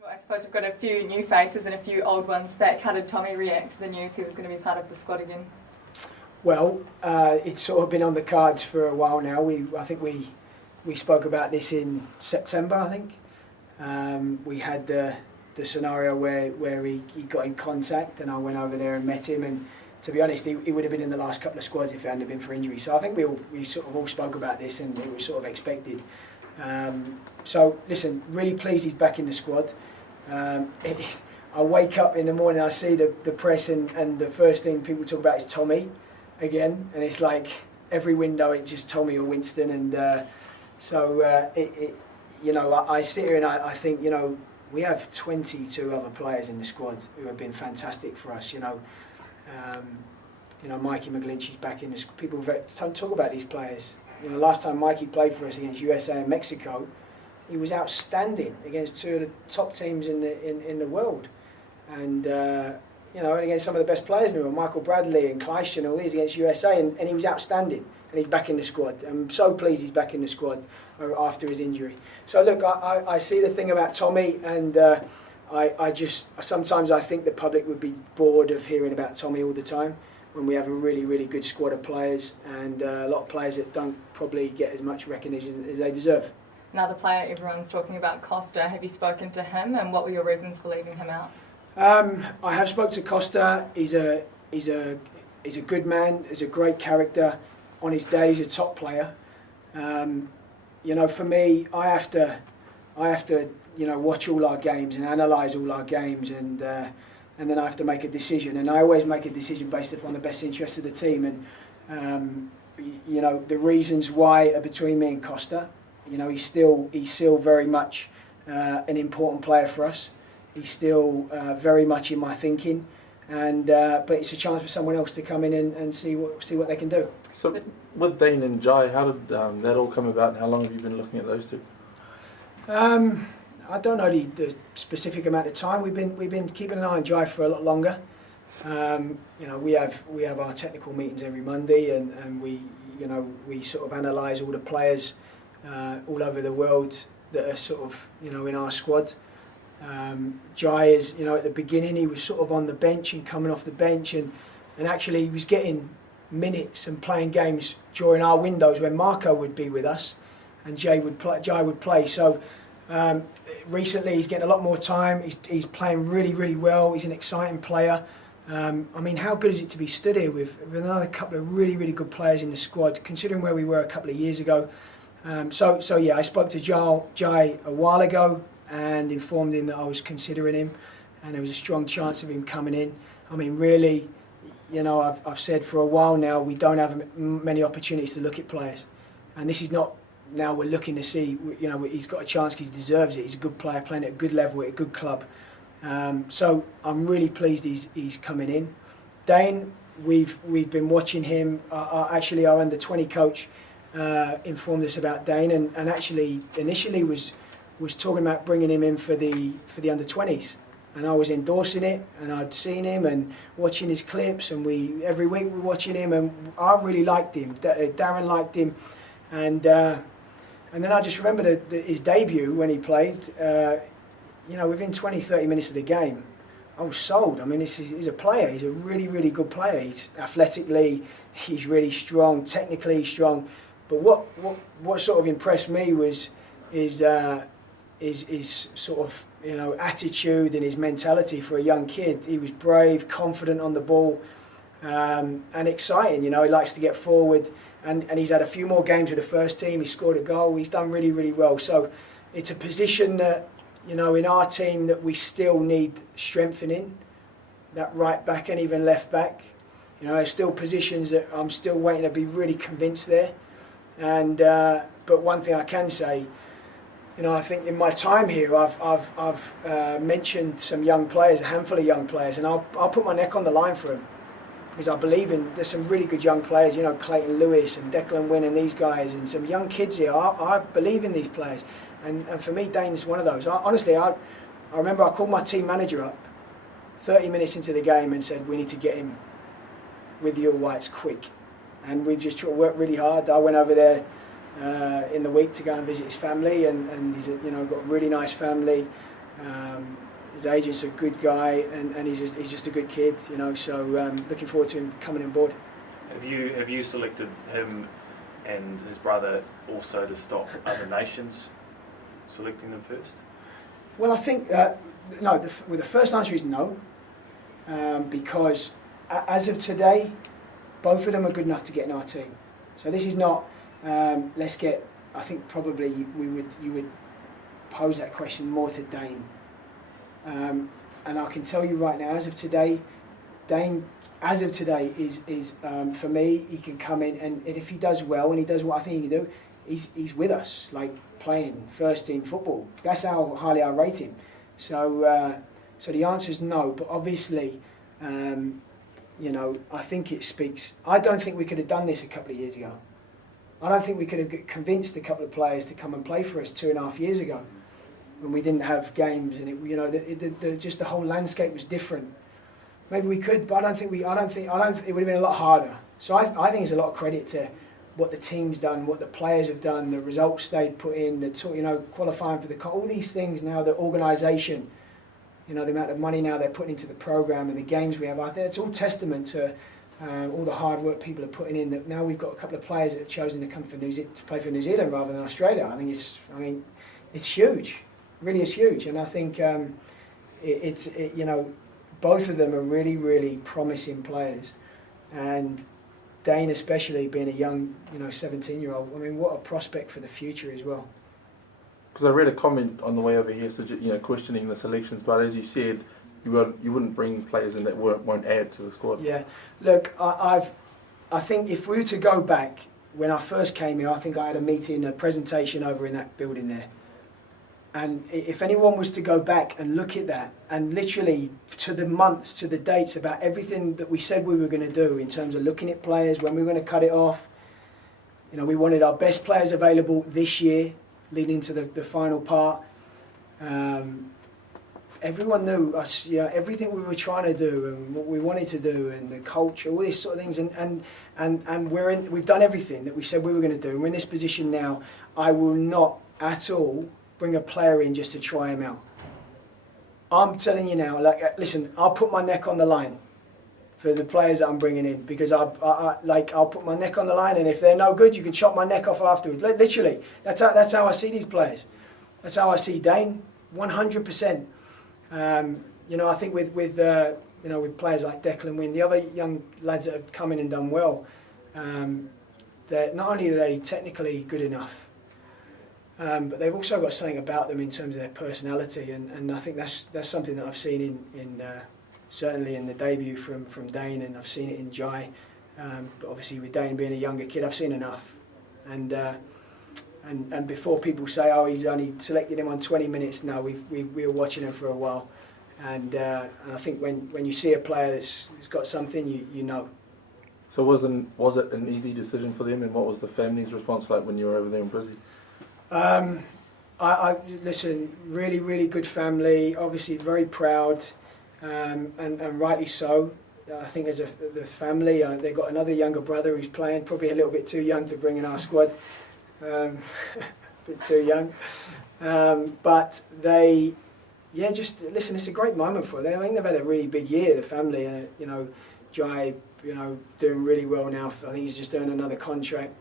Well, I suppose we've got a few new faces and a few old ones back. How did Tommy react to the news he was going to be part of the squad again? Well, it's sort of been on the cards for a while now. I think we spoke about this in September. I think we had the scenario where he got in contact, and I went over there and met him. And to be honest, he would have been in the last couple of squads if it hadn't been for injury. So I think we sort of all spoke about this, and it was sort of expected. So listen, really pleased he's back in the squad. I wake up in the morning, I see the press, and the first thing people talk about is Tommy again, and it's like every window it's just Tommy or Winston, and I sit here and I think, we have 22 other players in the squad who have been fantastic for us. Mikey McGlinchey's back in the squad. People don't talk about these players. Last time Mikey played for us against USA and Mexico, he was outstanding against two of the top teams in the world, and against some of the best players in the world, Michael Bradley and Kleiston and all these against USA, and he was outstanding, and he's back in the squad. I'm so pleased he's back in the squad after his injury. So look, I see the thing about Tommy, and I sometimes I think the public would be bored of hearing about Tommy all the time when we have a really, really good squad of players, and a lot of players that don't probably get as much recognition as they deserve. Another player everyone's talking about, Costa. Have you spoken to him, and what were your reasons for leaving him out? I have spoken to Costa. He's a good man. He's a great character. On his day, he's a top player. For me, I have to watch all our games and analyse all our games, and then I have to make a decision. And I always make a decision based upon the best interest of the team. And the reasons why are between me and Costa. He's still very much an important player for us. He's still very much in my thinking, but it's a chance for someone else to come in and see what they can do. So with Dane and Jai, how did that all come about, and how long have you been looking at those two? I don't know the specific amount of time. We've been keeping an eye on Jai for a lot longer. We have our technical meetings every Monday, and we sort of analyse all the players all over the world that are sort of in our squad. Jai is at the beginning he was sort of on the bench and coming off the bench, and actually he was getting minutes and playing games during our windows when Marco would be with us and Jai would play. So recently he's getting a lot more time. He's playing really, really well. He's an exciting player. How good is it to be stood here with another couple of really, really good players in the squad, considering where we were a couple of years ago. I spoke to Jai a while ago and informed him that I was considering him, and there was a strong chance of him coming in. Really, I've said for a while now we don't have many opportunities to look at players, and this is not now we're looking to see. He's got a chance because he deserves it. He's a good player playing at a good level at a good club. So I'm really pleased he's coming in. Dane, we've been watching him. Actually, our under-20 coach informed us about Dane, and actually initially was talking about bringing him in for the under-20s, and I was endorsing it, and I'd seen him and watching his clips, and every week we're watching him, and I really liked him. Darren liked him, and then I just remember his debut when he played. Within 20-30 minutes of the game, I was sold. He's a player. He's a really, really good player. He's athletically, he's really strong, technically strong. But what sort of impressed me was his sort of attitude and his mentality for a young kid. He was brave, confident on the ball, and exciting. He likes to get forward, and he's had a few more games with the first team. He scored a goal. He's done really, really well. So it's a position that in our team that we still need strengthening. That right back and even left back. There's still positions that I'm still waiting to be really convinced there. But one thing I can say, I think in my time here, I've mentioned some young players, a handful of young players, and I'll put my neck on the line for them because I believe there's some really good young players. Clayton Lewis and Declan Wynn and these guys, and some young kids here. I believe in these players, and for me, Dane's one of those. I remember I called my team manager up 30 minutes into the game and said, we need to get him with the All Whites quick. And we've just worked really hard. I went over there in the week to go and visit his family, and he's got a really nice family. His agent's a good guy, and he's just a good kid, you know. So looking forward to him coming on board. Have you selected him and his brother also to stop other nations selecting them first? Well, I think no. The first answer is no, because as of today, both of them are good enough to get in our team. So this is not let's get. I think probably you would pose that question more to Dane. And I can tell you right now, as of today, Dane, as of today, is for me, he can come in and if he does well and he does what I think he can do, he's with us, like playing first team football. That's how highly I rate him. So so the answer is no, but obviously, you know, I think it speaks. I don't think we could have done this a couple of years ago. I don't think we could have convinced a couple of players to come and play for us 2.5 years ago, when we didn't have games and it, you know, just the whole landscape was different. Maybe we could, but I don't think it would have been a lot harder. So I think it's a lot of credit to what the team's done, what the players have done, the results they've put in, you know, qualifying for all these things now, the organisation, you know, the amount of money now they're putting into the programme and the games we have out there. It's all testament to all the hard work people are putting in. That now we've got a couple of players that have chosen to come to play for New Zealand rather than Australia. I think it's huge. It really is huge, and I think you know, both of them are really, really promising players, and Dane especially being a young, you know, 17-year-old. I mean, what a prospect for the future as well. Because I read a comment on the way over here, you know, questioning the selections, but as you said, you wouldn't bring players in that won't add to the squad. Yeah, look, I think if we were to go back when I first came here, I think I had a presentation over in that building there. And if anyone was to go back and look at that, and literally to the months, to the dates about everything that we said we were going to do in terms of looking at players, when we were going to cut it off, you know, we wanted our best players available this year, leading into the final part. Everyone knew us, you know, everything we were trying to do and what we wanted to do and the culture, all these sort of things, and we've done everything that we said we were going to do. And we're in this position now. I will not at all bring a player in just to try him out. I'm telling you now, like, listen, I'll put my neck on the line for the players that I'm bringing in, because I'll put my neck on the line, and if they're no good, you can chop my neck off afterwards. Literally, that's how I see these players. That's how I see Dane, 100%. You know, I think with you know, with players like Declan Wynne, the other young lads that have come in and done well, they're not only are they technically good enough, but they've also got something about them in terms of their personality, and I think that's something that I've seen in certainly in the debut from Dane, and I've seen it in Jai, but obviously with Dane being a younger kid, I've seen enough, and before people say, oh, he's only selected him on 20 minutes, no, we were watching him for a while, and I think when you see a player that's got something, you know. So was it an easy decision for them, and what was the family's response like when you were over there in Brizzy? I listen, really, really good family, obviously very proud, and rightly so. I think as the family, they've got another younger brother who's playing, probably a little bit too young to bring in our squad, a bit too young. But they, yeah, just listen, it's a great moment for them. I think they've had a really big year, the family, you know, Jai, you know, doing really well now. I think he's just earned another contract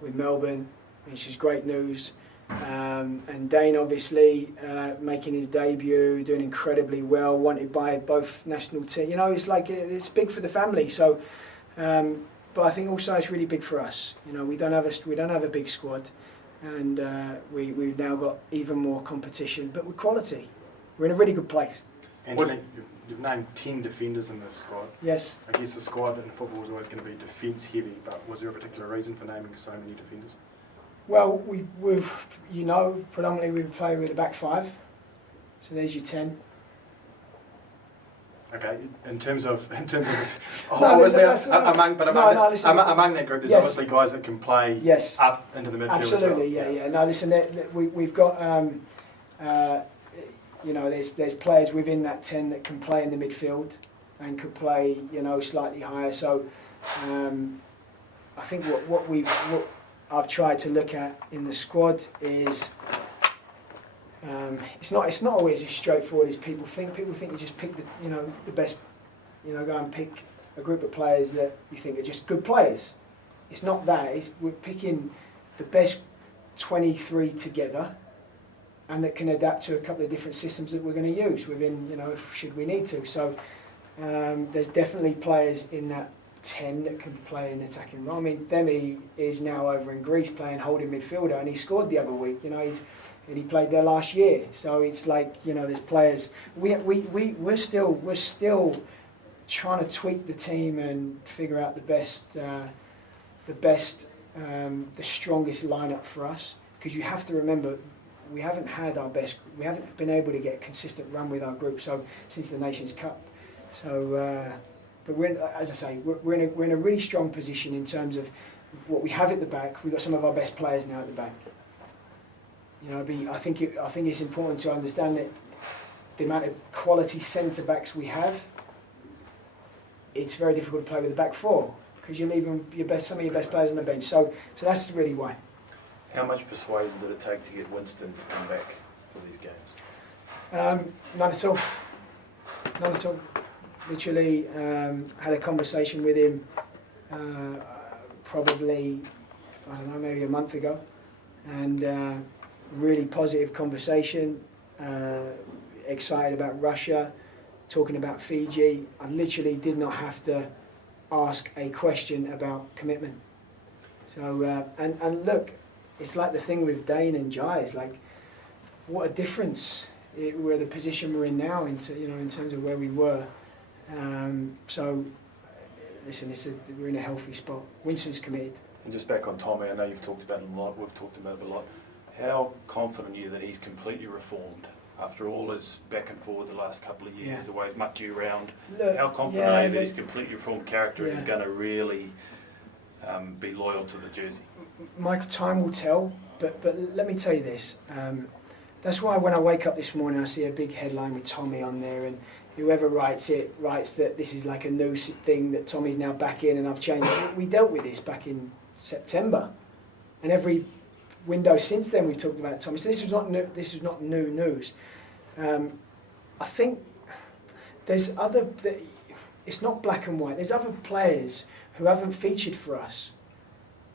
with Melbourne, which is great news. And Dane obviously making his debut, doing incredibly well, wanted by both national teams. You know, it's like it's big for the family. So, but I think also it's really big for us. You know, we don't have a big squad, and we've now got even more competition, but with quality. We're in a really good place. Anthony, you've named 10 defenders in this squad. Yes. I guess the squad in football is always going to be defence heavy, but was there a particular reason for naming so many defenders? Well, we you know, predominantly we play with a back five, so there's your 10. Okay, in terms of this, No, among that group, there's yes. obviously guys that can play Yes. up into the midfield. Absolutely, as well. yeah. No, listen, we've got you know, there's players within that 10 that can play in the midfield and could play, you know, slightly higher. So I think what I've tried to look at in the squad is It's not always as straightforward as people think. People think you just pick the best, go and pick a group of players that you think are just good players. It's not that. We're picking the best 23 together, and that can adapt to a couple of different systems that we're going to use within, should we need to. So there's definitely players in that 10 that can play an attacking role. I mean, Demi is now over in Greece playing holding midfielder, and he scored the other week. And he played there last year. So it's like, there's players. We're still trying to tweak the team and figure out the strongest lineup for us. Because you have to remember, we haven't been able to get a consistent run with our group since the Nations Cup. So, but as I say, we're in a really strong position in terms of what we have at the back. We've got some of our best players now at the back. I think it's important to understand that the amount of quality centre backs we have, it's very difficult to play with the back four because you're leaving some of your best players on the bench. So that's really why. How much persuasion did it take to get Winston to come back for these games? None at all. None at all. Literally had a conversation with him probably, maybe a month ago, and really positive conversation, excited about Russia, talking about Fiji. I literally did not have to ask a question about commitment. So, and look, it's like the thing with Dane and Jai, it's like, what a difference we're the position we're in now in terms of where we were. So, listen, we're in a healthy spot. Winston's committed. And just back on Tommy, I know you've talked about him a lot, we've talked about him a lot. How confident are you that he's completely reformed after all his back and forward the last couple of years, the way he's mucked you around? Look, how confident are you that he's completely reformed character and is going to really be loyal to the jersey? Mike, time will tell, but let me tell you this. That's why when I wake up this morning I see a big headline with Tommy on there, and whoever writes that this is like a new thing that Tommy's now back in and I've changed. We dealt with this back in September, and every window since then we talked about Tommy. So this was not new news. I think there's it's not black and white. There's other players who haven't featured for us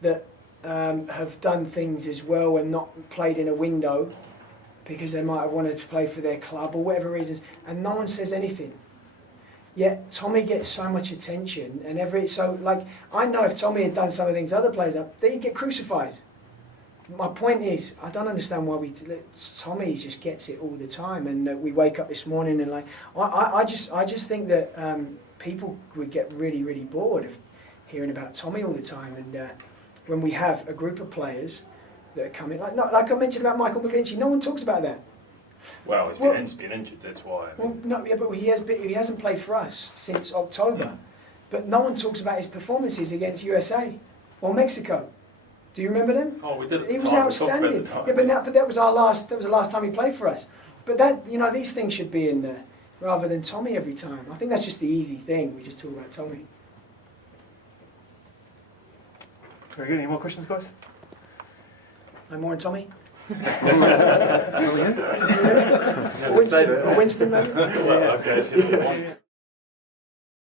that have done things as well and not played in a window because they might have wanted to play for their club or whatever reasons, and no one says anything. Yet Tommy gets so much attention, and I know if Tommy had done some of the things other players have, they'd get crucified. My point is, I don't understand why Tommy just gets it all the time, and we wake up this morning and I just think that people would get really, really bored of hearing about Tommy all the time, and when we have a group of players that are coming, like I mentioned about Michael McGlinchey, no one talks about that. Well, he's been injured, that's why. But he hasn't played for us since October. But no one talks about his performances against USA or Mexico. Do you remember them? Oh, we did. He was outstanding. But that was the last time he played for us. But these things should be in there rather than Tommy every time. I think that's just the easy thing. We just talk about Tommy. Very good. Any more questions, guys? No more on Tommy? Yeah. Winston maybe? Well, okay.